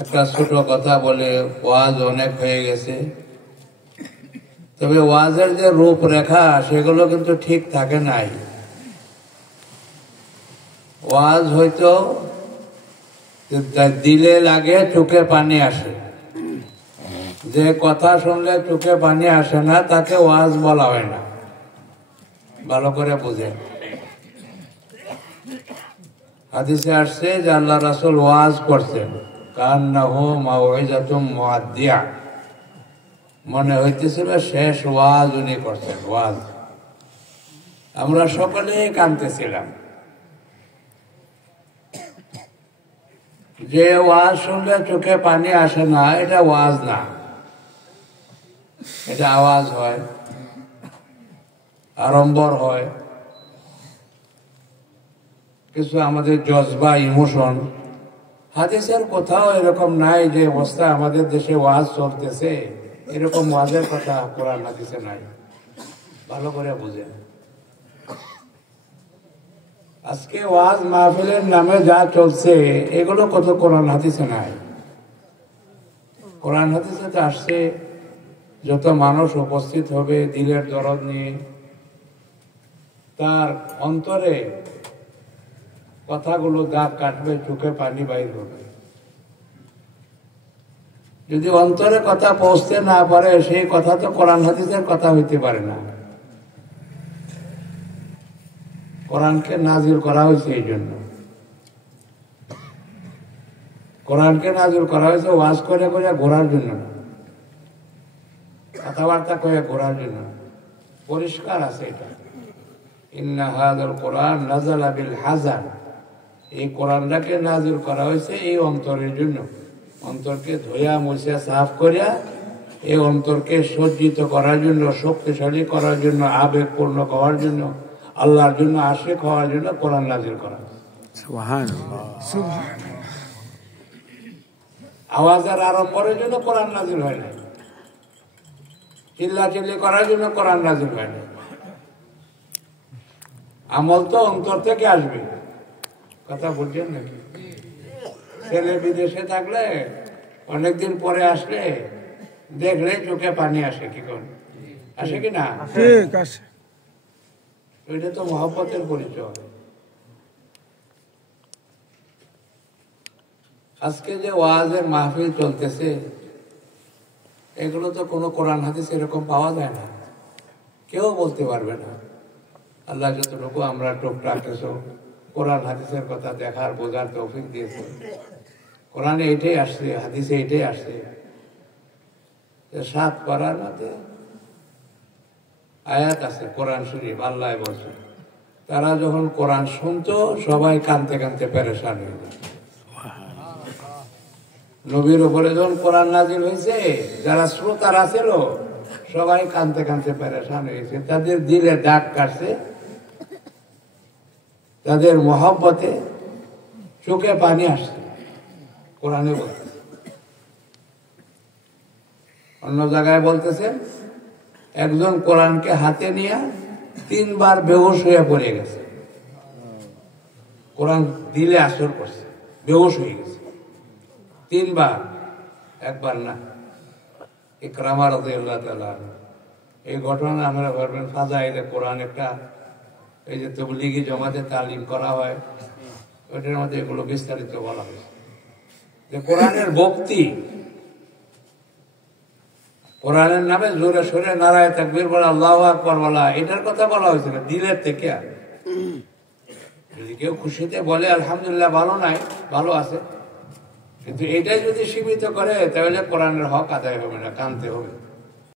একটা ছোট কথা বলে ওয়াজ অনেক হয়ে গেছে, তবে ওয়াজের যে রূপরেখা সেগুলো কিন্তু ঠিক থাকে নাই। ওয়াজ হয়তো দিলে লাগে, চোখে পানি আসে। যে কথা শুনলে চোখে পানি আসে না তাকে ওয়াজ বলা হয় না। ভালো করে বুঝেন। হাদিসে আসছে যে আল্লাহ রাসূল ওয়াজ করছেন, কান্নাহু মাউইজাতুম মুআদ্দিয়া, মনে হইতেছিল শেষ ওয়াজ উনি করছেন। ওয়াজ আমরা সকলেই কাঁদতেছিলাম। যে ওয়াজ শুনলে চোখে পানি আসে না, এটা ওয়াজ না, এটা আওয়াজ হয়, আড়ম্বর হয়, কিছু আমাদের জজবা, ইমোশন। হাদিসের কোথাও এরকম নাই যে অবস্থা আমাদের দেশে ওয়াজ চলতেছে, এরকম ওয়াজের কথা কোরআন হাদিসে নাই। ভালো করে বুঝেন। আজকে ওয়াজ মাহফিলের নামে যা চলছে এগুলো কত কোরআন হাদিসে নাই। কোরআন হাদিসে তো আসছে যত মানুষ উপস্থিত হবে দিলের দরদ নিয়ে, তার অন্তরে কথাগুলো দাগ কাটবে, চোখে পানি বাইর হবে। যদি অন্তরে কথা পৌঁছতে না পারে সেই কথা তো কোরআন হাদিসের কথা হইতে পারে না। কোরআনকে নাজিল করা হয়েছে এই জন্য। কোরআনকে নাজিল করা হয়েছে ওয়াজ করে করে ঘোরার জন্য না, কথাবার্তা করে ঘোরার জন্য। পরিষ্কার আছে এটা, ইন্না হাযাল কোরআন নাযালা বিল হাযান। এই কোরআনটাকে নাজিল করা হয়েছে এই অন্তরের জন্য। অন্তরকে ধোয়া মুছিয়া সাফ করিয়া এই অন্তরকে সজ্জিত করার জন্য, শক্তিশালী করার জন্য, আবেগপূর্ণ হওয়ার জন্য, আল্লাহর জন্য আশিক হওয়ার জন্য কোরআন নাজিল করা হয়েছে। সুবহানাল্লাহ। আওয়াজের আড়ম্বরের জন্য কোরআন নাজিল হয় না, চিল্লাচিল্লি করার জন্য কোরআন নাজিল হয় না। আমল তো অন্তর থেকে আসবে। কথা বলছেন নাকি? ছেলে বিদেশে থাকলে অনেকদিন পরে আসলে দেখলে চোখে পানি আসে, কি করে আসে কি না? ঠিক আছে। এটা তো মহব্বতের পরিচয়। আজকে যে ওয়াজের মাহফিল চলতেছে এগুলো তো কোনো কোরআন হাদিস এরকম পাওয়া যায় না, কেউ বলতে পারবে না। আল্লাহ যতটুকু আমরা টুকটাক কিছু কোরআন হাদিসের কথা দেখার বোঝার তৌফিক দিয়েছে। কোরআনে এটাই আসছে, হাদিসে এটাই আসছে। 7 পারার মধ্যে আয়াত আছে কোরআন শরীফ, আল্লাহ বলছে তারা যখন কোরআন শুনতো সবাই কাঁদতে কাঁদতে পেরেশান হয়ে যায়। নবীর উপরে যখন কোরআন নাজিল হয়েছে যারা শ্রোতারা ছিল সবাই কাঁদতে কাঁদতে পেরেশান হয়েছে। তাদের দিলে দাগ কাটছে, তাদের মহব্বতে চোখে পানি আসছে। কোরআনে বলছে, অন্য জায়গায় বলতেছেন একজন কোরআনকে হাতে নিয়ে 3 বার বেহুশ হয়ে পড়ে গেছে। কোরআন দিলে আসর করছে, বেহুশ হয়ে গেছে 3 বার, একবার না। ইকরামা রাদিয়াল্লাহু তাআলা, এই ঘটনা আমরা ভাববেন ফাজাইলে কোরআন একটা, এই যে তাবলীগী জমাতে তালিম করা হয় ওইটার মধ্যে এগুলো বিস্তারিত বলা হয়েছে। যে কোরআনের ভক্তি, কোরআনের নামে জোরে সোরে নারায়ে তাকবীর বলা, আল্লাহু আকবার বলা, এটার কথা বলা হয়েছিল দিলের থেকে। যদি কেউ খুশিতে বলে আলহামদুলিল্লাহ, ভালো নাই, ভালো আছে, কিন্তু এটাই যদি সীমিত করে তাহলে কোরআনের হক আদায় হবে না, কানতে হবে।